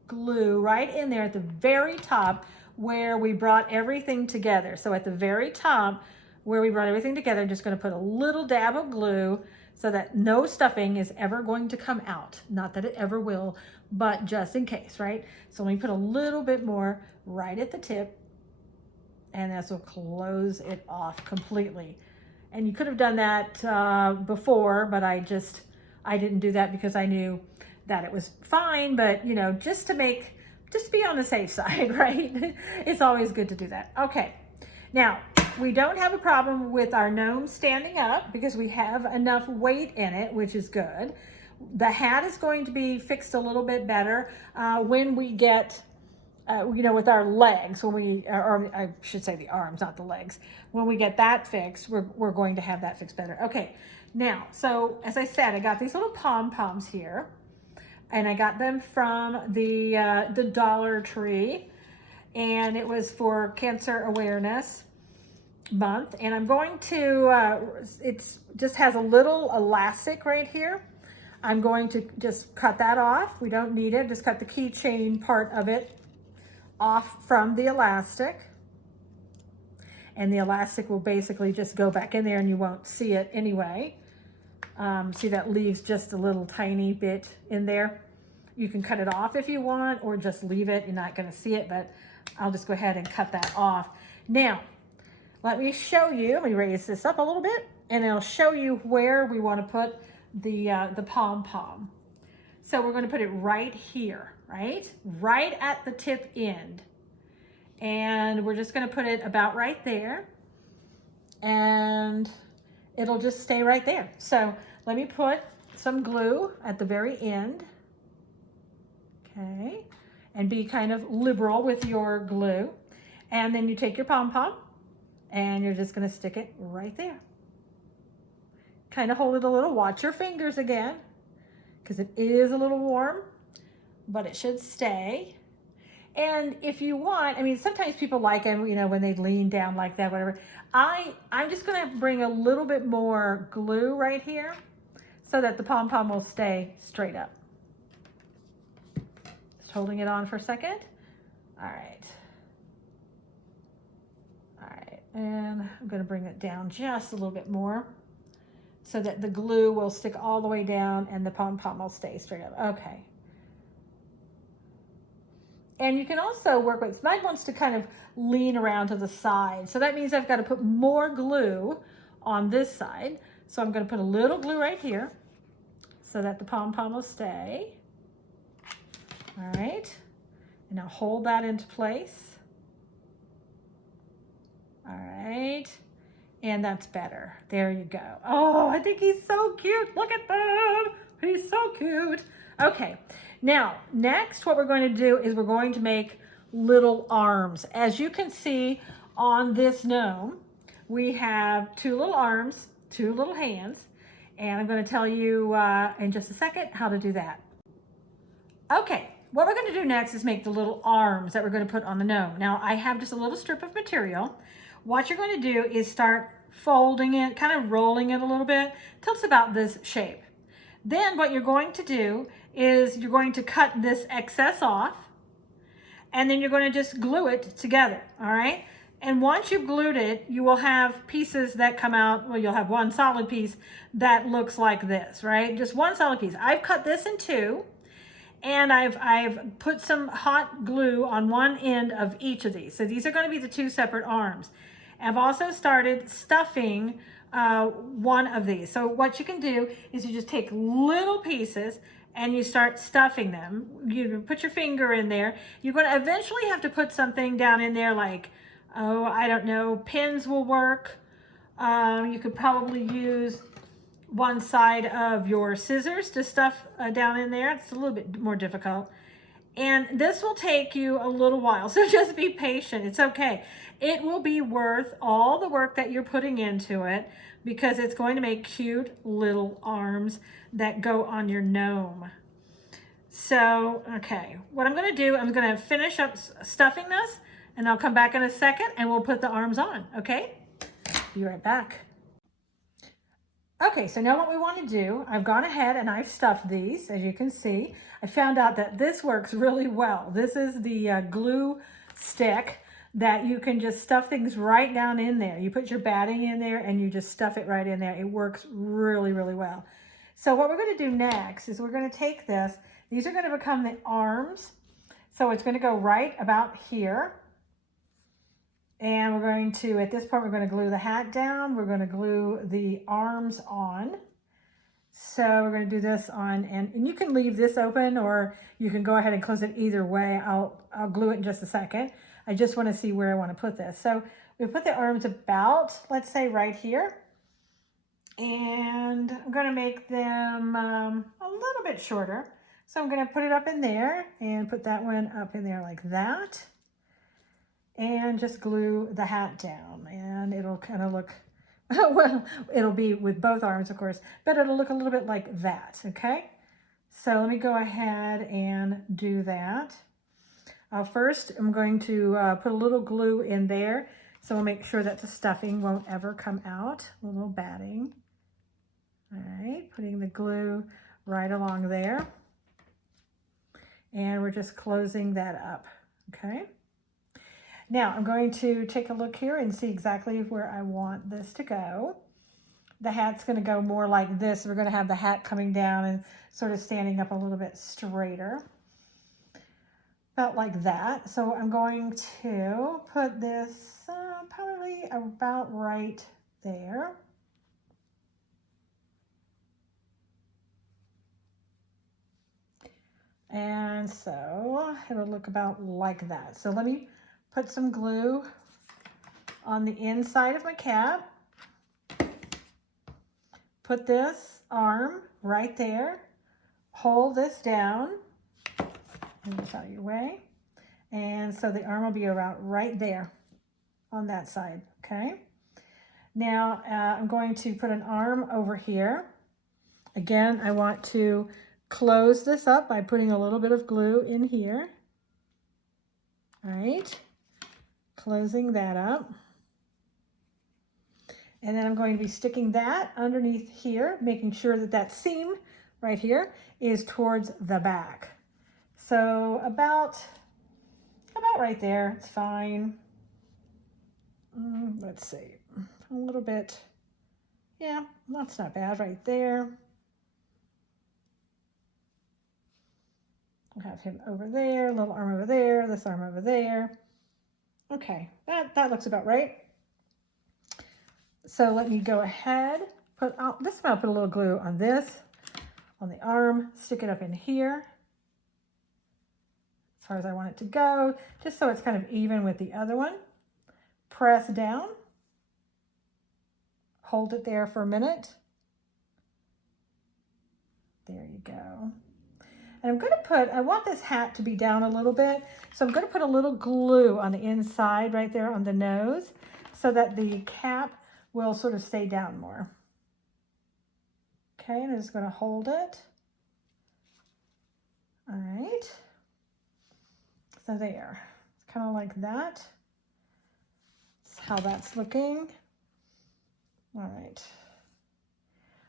glue right in there at the very top where we brought everything together. So at the very top where we brought everything together, I'm just going to put a little dab of glue so that no stuffing is ever going to come out. Not that it ever will, but just in case, right? So let me put a little bit more right at the tip, and this will close it off completely. And you could have done that before, but I didn't do that because I knew that it was fine. But you know, just to be on the safe side, right? It's always good to do that. Okay, now we don't have a problem with our gnome standing up because we have enough weight in it, which is good. The hat is going to be fixed a little bit better when we get you know, with our legs, or I should say the arms, not the legs. When we get that fixed, we're going to have that fixed better. Okay, now, so as I said, I got these little pom-poms here, and I got them from the Dollar Tree, and it was for Cancer Awareness Month. And I'm going to, it's just has a little elastic right here. I'm going to just cut that off. We don't need it. Just cut the keychain part of it off from the elastic, and the elastic will basically just go back in there and you won't see it anyway. See, that leaves just a little tiny bit in there. You can cut it off if you want, or just leave it. You're not going to see it, but I'll just go ahead and cut that off. Now, let me show you. Let me raise this up a little bit, and I'll show you where we want to put the pom-pom. So we're going to put it right here, right at the tip end. And we're just going to put it about right there, and it'll just stay right there. So let me put some glue at the very end. Okay, and be kind of liberal with your glue. And then you take your pom-pom and you're just going to stick it right there. Kind of hold it a little. Watch your fingers again, because it is a little warm, but it should stay. And if you want, I mean, sometimes people like them, you know, when they lean down like that, whatever. I'm just going to bring a little bit more glue right here so that the pom-pom will stay straight up. Just holding it on for a second. All right. All right. And I'm going to bring it down just a little bit more so that the glue will stick all the way down and the pom-pom will stay straight up. Okay. And you can also work with, mine wants to kind of lean around to the side. So that means I've got to put more glue on this side. So I'm going to put a little glue right here so that the pom-pom will stay. All right. And now hold that into place. All right. And that's better. There you go. Oh, I think he's so cute. Look at them. He's so cute. Okay. Now, next, what we're going to do is we're going to make little arms. As you can see on this gnome, we have 2 little arms, 2 little hands, and I'm going to tell you in just a second how to do that. Okay, what we're going to do next is make the little arms that we're going to put on the gnome. Now, I have just a little strip of material. What you're going to do is start folding it, kind of rolling it a little bit till it's about this shape. Then what you're going to do is you're going to cut this excess off, and then you're going to just glue it together, all right? And once you've glued it, you will have pieces that come out, well, you'll have one solid piece that looks like this, right? Just one solid piece. I've cut this in 2, and I've put some hot glue on one end of each of these. So these are going to be the 2 separate arms. I've also started stuffing one of these. So what you can do is you just take little pieces and you start stuffing them. You put your finger in there. You're going to eventually have to put something down in there like, oh, I don't know, pins will work. You could probably use one side of your scissors to stuff down in there. It's a little bit more difficult. And this will take you a little while, so just be patient. It's okay. It will be worth all the work that you're putting into it because it's going to make cute little arms that go on your gnome. So, okay, what I'm going to do, I'm going to finish up stuffing this, and I'll come back in a second, and we'll put the arms on, okay? Be right back. Okay, so now what we want to do, I've gone ahead and I've stuffed these, as you can see. I found out that this works really well. This is the glue stick that you can just stuff things right down in there. You put your batting in there and you just stuff it right in there. It works really, really well. So what we're going to do next is we're going to take this. These are going to become the arms. So it's going to go right about here. And we're going to, at this point, we're going to glue the hat down. We're going to glue the arms on. So we're going to do this on, and you can leave this open or you can go ahead and close it either way. I'll glue it in just a second. I just want to see where I want to put this. So we put the arms about, let's say right here. And I'm going to make them a little bit shorter. So I'm going to put it up in there and put that one up in there like that. And just glue the hat down. And it'll kind of look, well, it'll be with both arms, of course, but it'll look a little bit like that, okay? So let me go ahead and do that. First, I'm going to put a little glue in there. So we'll make sure that the stuffing won't ever come out. A little batting. All right, putting the glue right along there. And we're just closing that up, okay? Now I'm going to take a look here and see exactly where I want this to go. The hat's going to go more like this. We're going to have the hat coming down and sort of standing up a little bit straighter. About like that. So I'm going to put this probably about right there. And so it'll look about like that. So let me put some glue on the inside of my cap. Put this arm right there. Hold this down. Move this out of your way. And so the arm will be about right there on that side, okay? Now I'm going to put an arm over here. Again, I want to close this up by putting a little bit of glue in here. All right, closing that up. And then I'm going to be sticking that underneath here, making sure that that seam right here is towards the back. So about right there, it's fine. Let's see, a little bit. Yeah, that's not bad right there. I'll have him over there, little arm over there, this arm over there. Okay, that looks about right. So let me go ahead, put out this one. I'll put a little glue on this, on the arm, stick it up in here as far as I want it to go, just so it's kind of even with the other one. Press down, hold it there for a minute. There you go. And I'm going to put, I want this hat to be down a little bit, so I'm going to put a little glue on the inside right there on the nose so that the cap will sort of stay down more. Okay, and I'm just going to hold it. All right. So there, it's kind of like that. That's how that's looking. All right.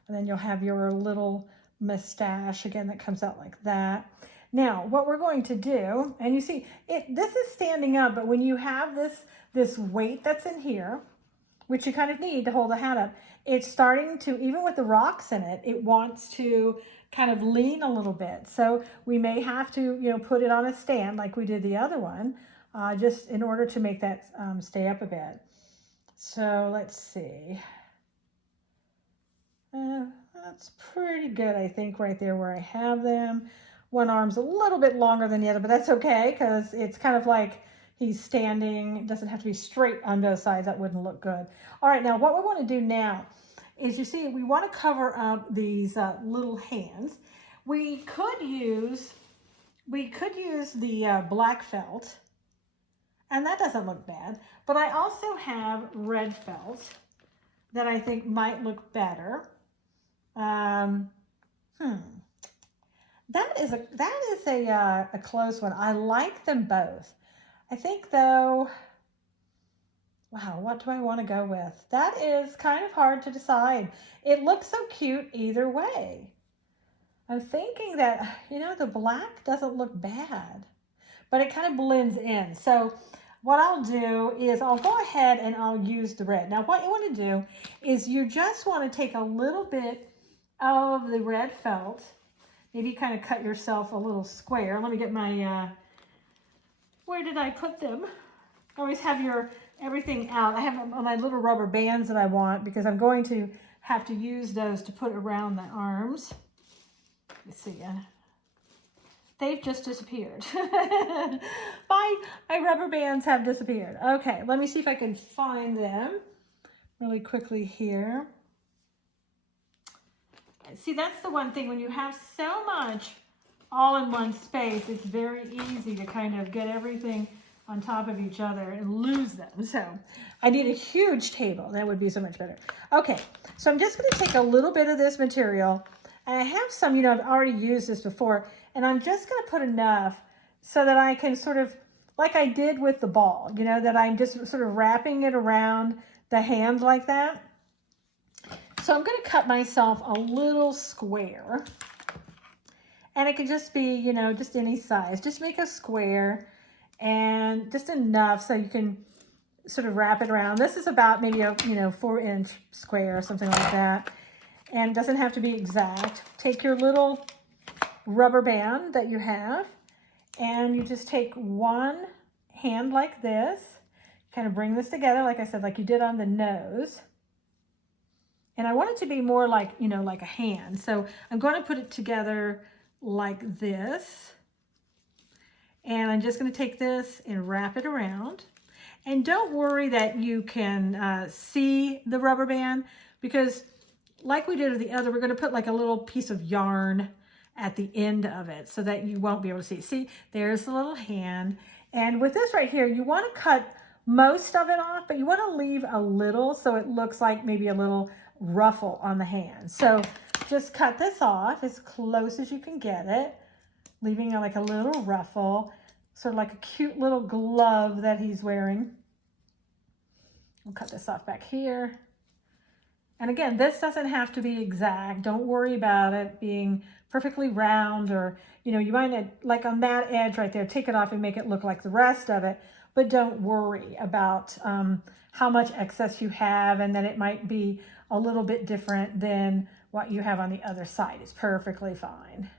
And then you'll have your little mustache again that comes out like that. Now what we're going to do, and you see this is standing up, but when you have this weight that's in here, which you kind of need to hold the hat up, it's starting to, even with the rocks in it, it wants to kind of lean a little bit. So we may have to, you know, put it on a stand like we did the other one, just in order to make that stay up a bit. So let's see. That's pretty good, I think, right there where I have them. One arm's a little bit longer than the other, but that's okay because it's kind of like he's standing. It doesn't have to be straight on both sides. That wouldn't look good. All right, now what we want to do now is, you see, we want to cover up these little hands. We could use the black felt, and that doesn't look bad. But I also have red felt that I think might look better. That is a close one. I like them both. I think though, wow, what do I want to go with? That is kind of hard to decide. It looks so cute either way. I'm thinking that, you know, the black doesn't look bad, but it kind of blends in. So what I'll do is I'll go ahead and I'll use the red. Now what you want to do is you just want to take a little bit of the red felt, maybe kind of cut yourself a little square. Let me get my, where did I put them? Always have your everything out. I have my little rubber bands that I want because I'm going to have to use those to put around the arms. Let's see. They've just disappeared. My rubber bands have disappeared. Okay, let me see if I can find them really quickly here. See, that's the one thing, when you have so much all in one space, it's very easy to kind of get everything on top of each other and lose them. So I need a huge table. That would be so much better. Okay, so I'm just going to take a little bit of this material. And I have some, you know, I've already used this before, and I'm just going to put enough so that I can sort of, like I did with the ball, you know, that I'm just sort of wrapping it around the hand like that. So I'm going to cut myself a little square, and it can just be, you know, just any size. Just make a square and just enough so you can sort of wrap it around. This is about maybe a, you know, 4-inch square or something like that. And it doesn't have to be exact. Take your little rubber band that you have, and you just take one hand like this, kind of bring this together, like I said, like you did on the nose. And I want it to be more like, you know, like a hand. So I'm going to put it together like this. And I'm just going to take this and wrap it around. And don't worry that you can see the rubber band, because like we did with the other, we're going to put like a little piece of yarn at the end of it so that you won't be able to see. See, there's the little hand. And with this right here, you want to cut most of it off, but you want to leave a little so it looks like maybe a little ruffle on the hand. So just cut this off as close as you can get it, leaving like a little ruffle, sort of like a cute little glove that he's wearing. We'll cut this off back here. And again, this doesn't have to be exact. Don't worry about it being perfectly round, or, you know, you might, like on that edge right there, take it off and make it look like the rest of it. But don't worry about how much excess you have, and that it might be a little bit different than what you have on the other side. It's perfectly fine.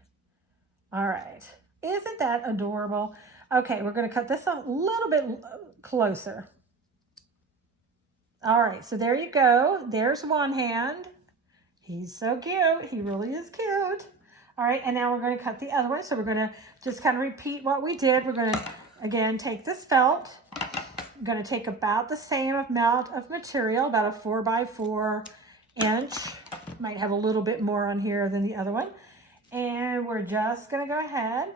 All right. Isn't that adorable? Okay, we're going to cut this a little bit closer. All right, so there you go. There's one hand. He's so cute. He really is cute. All right, and now we're going to cut the other one. So we're going to just kind of repeat what we did. We're going to, again, take this felt. I'm going to take about the same amount of material, about a 4x4 inch. Might have a little bit more on here than the other one. And we're just going to go ahead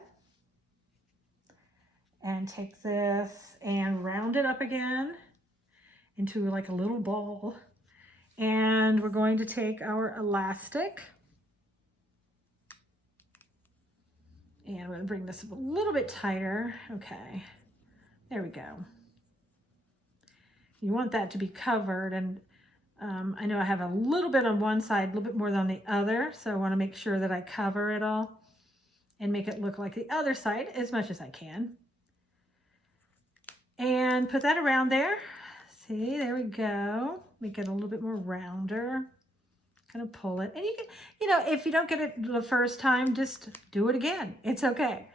and take this and round it up again into like a little ball. And we're going to take our elastic, and we're going to bring this up a little bit tighter. Okay, there we go. You want that to be covered, and I know I have a little bit on one side, a little bit more than on the other, so I want to make sure that I cover it all and make it look like the other side as much as I can. And put that around there. See, there we go. Make it a little bit more rounder. Kind of pull it. And you can, you know, if you don't get it the first time, just do it again. It's okay.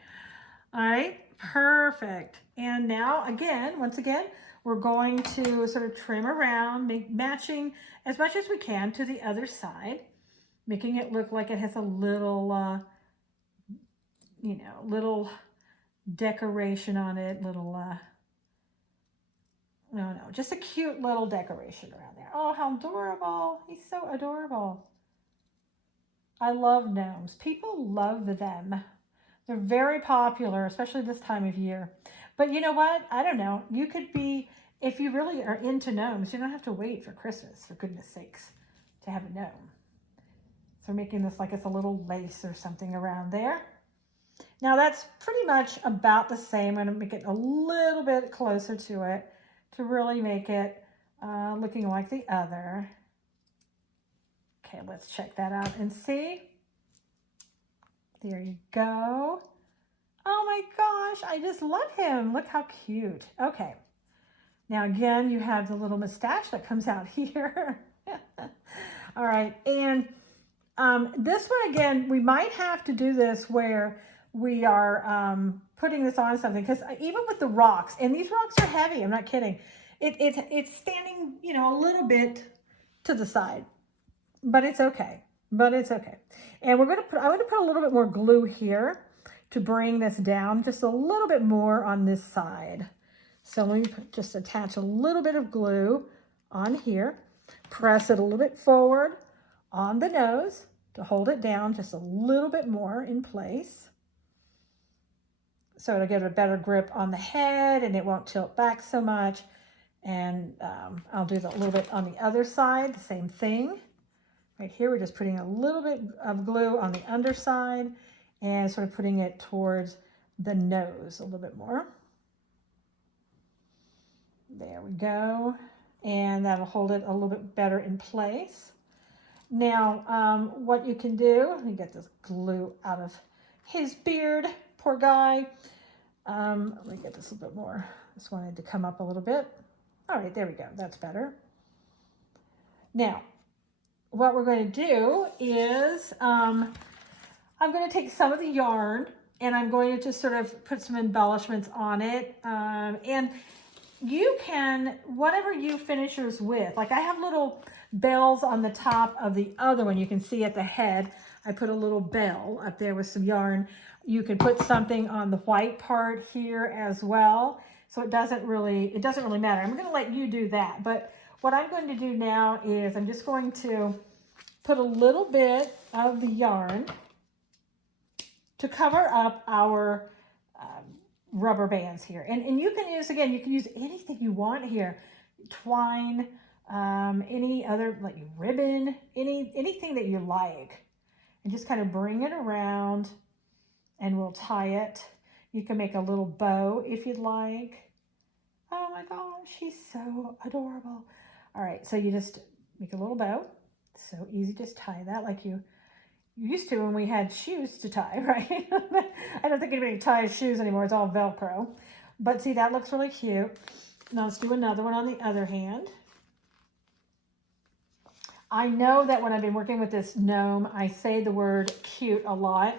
All right, perfect. And now, again, once again, we're going to sort of trim around, matching as much as we can to the other side, making it look like it has a little, you know, little decoration on it, little, no, just a cute little decoration around there. Oh, how adorable. He's so adorable. I love gnomes. People love them. They're very popular, especially this time of year. But you know what? I don't know. You could be, if you really are into gnomes, you don't have to wait for Christmas, for goodness sakes, to have a gnome. So making this like it's a little lace or something around there. Now that's pretty much about the same. I'm going to make it a little bit closer to it to really make it looking like the other. Okay, let's check that out and see. There you go. Oh my gosh, I just love him. Look how cute. Okay. Now again, you have the little mustache that comes out here. All right, and this one again, we might have to do this where we are putting this on something, because even with the rocks, and these rocks are heavy, I'm not kidding, it's standing, you know, a little bit to the side, but it's okay. But it's okay. And I'm going to put a little bit more glue here to bring this down just a little bit more on this side. So let me just attach a little bit of glue on here, press it a little bit forward on the nose to hold it down just a little bit more in place. So it'll get a better grip on the head and it won't tilt back so much. And I'll do that a little bit on the other side, the same thing. Right here, we're just putting a little bit of glue on the underside and sort of putting it towards the nose a little bit more. There we go. And that'll hold it a little bit better in place. Now, what you can do, let me get this glue out of his beard, poor guy. Let me get this a little bit more. Just wanted to come up a little bit. All right, there we go. That's better. Now, what we're going to do is I'm going to take some of the yarn and I'm going to just sort of put some embellishments on it. And you can, whatever you finish yours with, like I have little bells on the top of the other one. You can see at the head, I put a little bell up there with some yarn. You can put something on the white part here as well. So it doesn't really matter. I'm going to let you do that. But what I'm going to do now is I'm just going to put a little bit of the yarn to cover up our rubber bands here. And you can use, again, you can use anything you want here. Twine, any other like ribbon, anything that you like. And just kind of bring it around and we'll tie it. You can make a little bow if you'd like. Oh my gosh, she's so adorable. All right, so you just make a little bow. So easy, just tie that like you used to when we had shoes to tie, right? I don't think anybody ties shoes anymore. It's all Velcro. But see, that looks really cute. Now let's do another one on the other hand. I know that when I've been working with this gnome, I say the word cute a lot,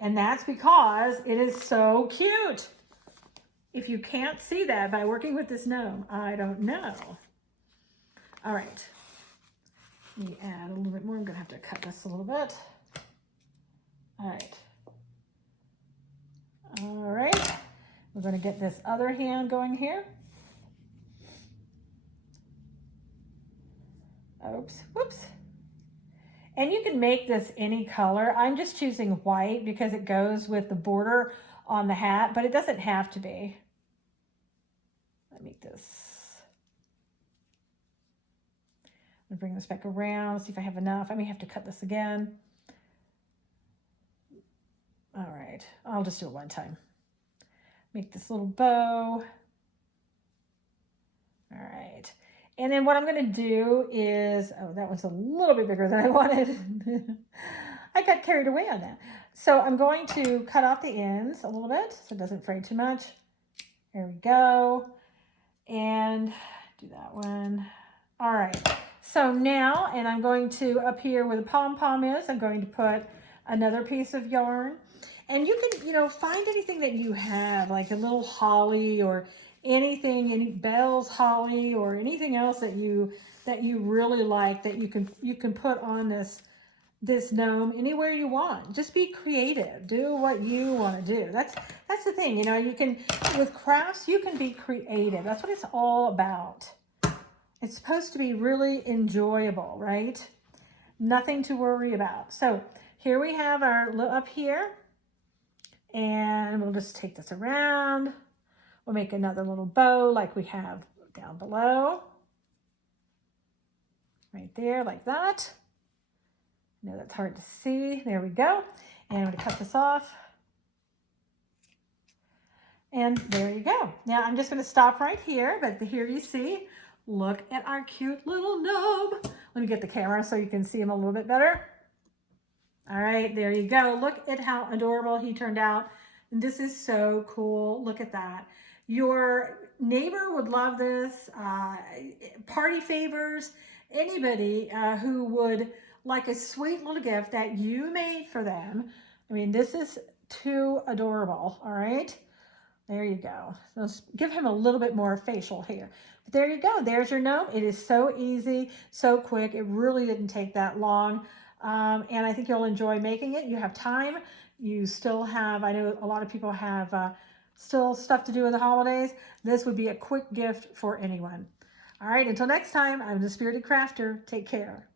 and that's because it is so cute. If you can't see that by working with this gnome, I don't know. All right. Let me add a little bit more. I'm going to have to cut this a little bit. All right. All right. We're going to get this other hand going here. Oops, whoops. And you can make this any color. I'm just choosing white because it goes with the border on the hat, but it doesn't have to be. Let me make this. I'm going to bring this back around, see if I have enough. I may have to cut this again. All right, I'll just do it one time. Make this little bow. All right. And then what I'm going to do is, oh, that was a little bit bigger than I wanted. I got carried away on that. So I'm going to cut off the ends a little bit so it doesn't fray too much. There we go. And do that one. All right. So now, and I'm going to, up here where the pom-pom is, I'm going to put another piece of yarn. And you can, you know, find anything that you have, like a little holly or anything, any bells, holly, or anything else that you really like that you can put on this gnome anywhere you want. Just be creative. Do what you want to do. That's the thing, you know. You can, with crafts, you can be creative. That's what it's all about. It's supposed to be really enjoyable, right? Nothing to worry about. So here we have our up here, and we'll just take this around. We'll make another little bow like we have down below. Right there, like that. I know that's hard to see. There we go. And I'm going to cut this off. And there you go. Now I'm just going to stop right here, but here you see, look at our cute little gnome. Let me get the camera so you can see him a little bit better. All right, there you go. Look at how adorable he turned out. And this is so cool. Look at that. Your neighbor would love this, party favors, anybody who would like a sweet little gift that you made for them. I mean, this is too adorable, all right? There you go. Let's give him a little bit more facial hair. But there you go. There's your gnome. It is so easy, so quick. It really didn't take that long. And I think you'll enjoy making it. You have time. You still have, I know a lot of people have still stuff to do in the holidays. This would be a quick gift for anyone. All right, until next time, I'm the Spirited Crafter. Take care.